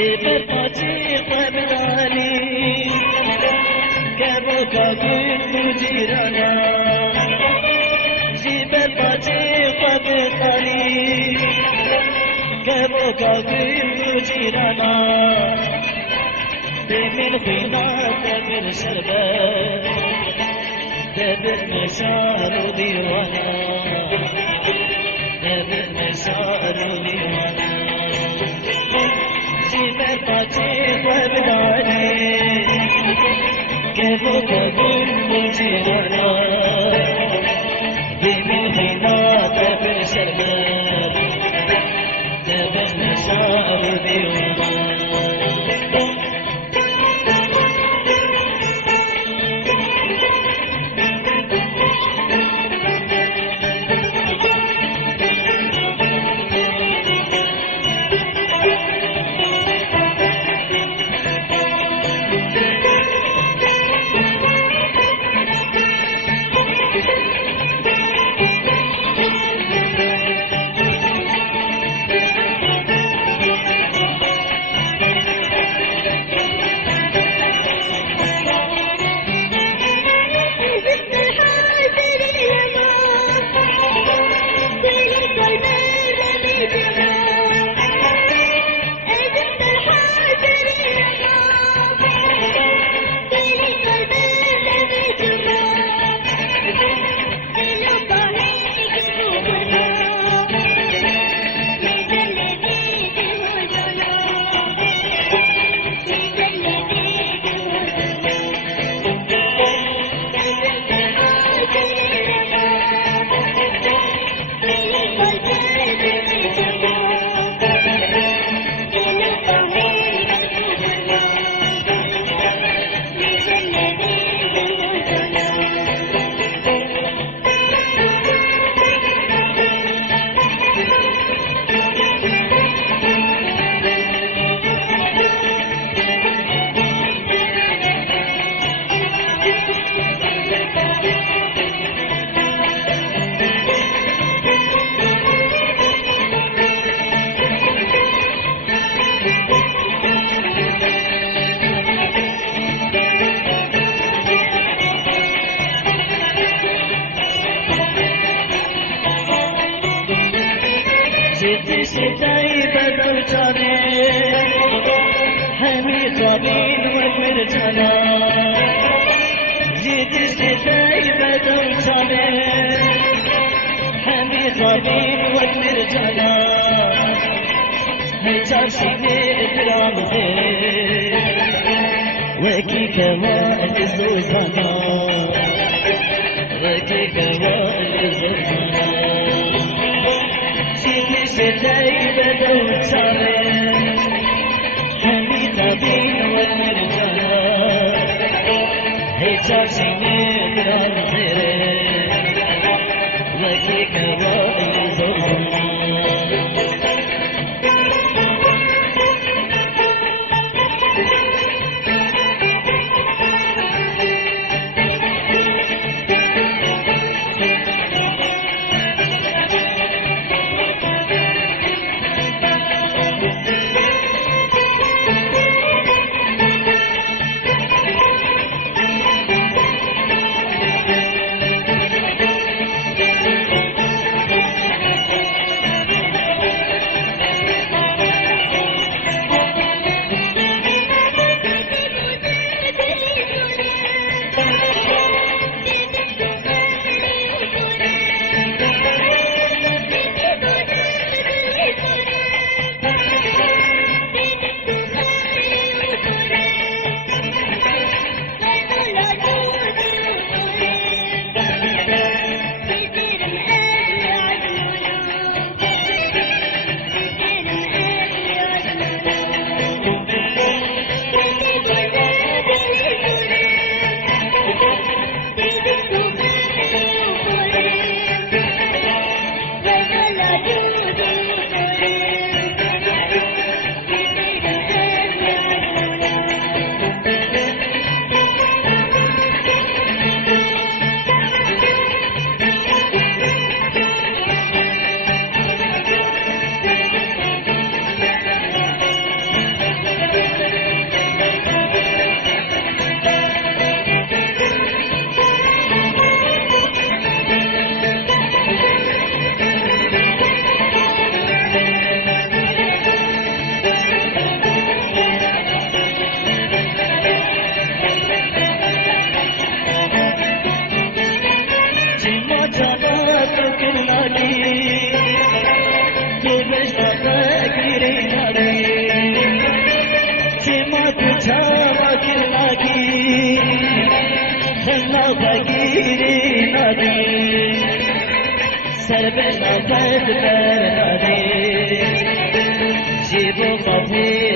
جبت طريق بدالي كبوك كنت جيرانا جبت طريق بدالي كبوك كنت جيرانا بمن خينات من شربت دبر مشار ديوانا دبر مشار ديوانا جبر طريق بدالي كبوك كنت جيرانا بمن خينات من شربت دبر مشار ديوانا ستاي بدر جاني همي طبيل ومرجانا جيت ستاي بدر جاني همي طبيل ومرجانا هي جاشيني اكرام خير وكي كمان زوزانا وكي كمان زوزانا ستاي بدر جاني همي طبيل ومرجانا هي جاشيني اكرام خير وكي كمان زوزانا Rubesh Nagiri Nadi Chimatu Chava Kilagi Khanna Bagiri Nadi Sarvesh Nagad Nadi Shivu Mabhi